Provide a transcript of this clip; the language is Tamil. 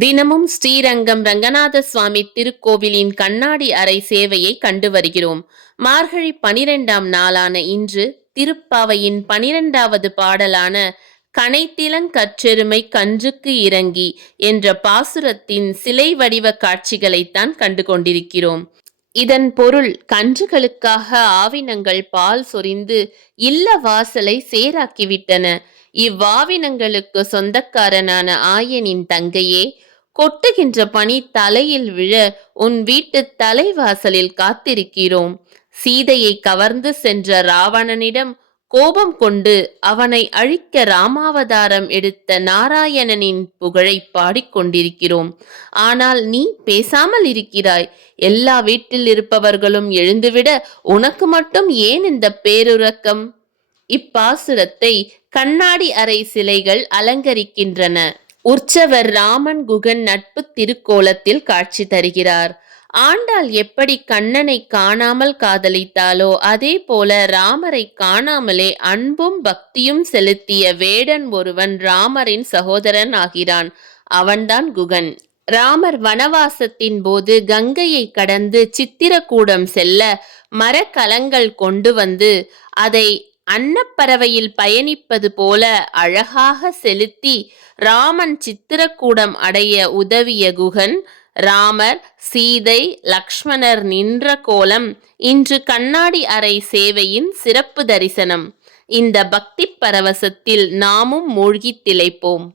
தினமும் ஸ்ரீரங்கம் ரங்கநாத சுவாமி திருக்கோவிலின் கண்ணாடி அறை சேவையை கண்டு வருகிறோம். மார்கழி 12ஆம் நாளான இன்று திருப்பாவையின் 12வது பாடலான கனைத்திலங்கற்றெருமை கன்றுக்கு இறங்கி என்ற பாசுரத்தின் சிலை வடிவ காட்சிகளைத்தான் கண்டு கொண்டிருக்கிறோம். இதன் பொருள், கன்றுகளுக்காக ஆவினங்கள் பால் சொரிந்து இல்ல வாசலை சேராக்கிவிட்டன. இவ்வாவினங்களுக்கு சொந்தக்காரனான ஆயனின் தங்கையே, கொட்டுகின்ற பனி தலையில் விழ உன் வீட்டு தலைவாசலில் காத்திருக்கிறோம். சீதையை கவர்ந்து சென்ற ராவணனிடம் கோபம் கொண்டு அவனை அழிக்க ராமாவதாரம் எடுத்த நாராயணனின் புகழை பாடிக்கொண்டிருக்கிறோம். ஆனால் நீ பேசாமல் இருக்கிறாய். எல்லா வீட்டில் இருப்பவர்களும் எழுந்துவிட உனக்கு மட்டும் ஏன் இந்த பேருறக்கம்? இப்பாசுரத்தை கண்ணாடி அறை சிலைகள் அலங்கரிக்கின்றன. உற்சவர் ராமன் குகன் நட்பு திருக்கோலத்தில் காட்சி தருகிறார். ஆண்டாள் எப்படி கண்ணனை காணாமல் காதலித்தாலோ அதே போல ராமரை காணாமலே அன்பும் பக்தியும் செலுத்திய வேடன் ஒருவன் ராமரின் சகோதரன் ஆகிறான். அவன்தான் குகன். ராமர் வனவாசத்தின் போது கங்கையை கடந்து சித்திரக்கூடம் செல்ல மரக்கலங்கள் கொண்டு வந்து அதை அன்னப்பறவையில் பயணிப்பது போல அழகாக செலுத்தி ராமன் சித்திரக்கூடம் அடைய உதவிய குகன். ராமர், சீதை, லக்ஷ்மணர் நின்ற கோலம் இன்று கண்ணாடி அறை சேவையின் சிறப்பு தரிசனம். இந்த பக்தி பரவசத்தில் நாமும் மூழ்கி திளைப்போம்.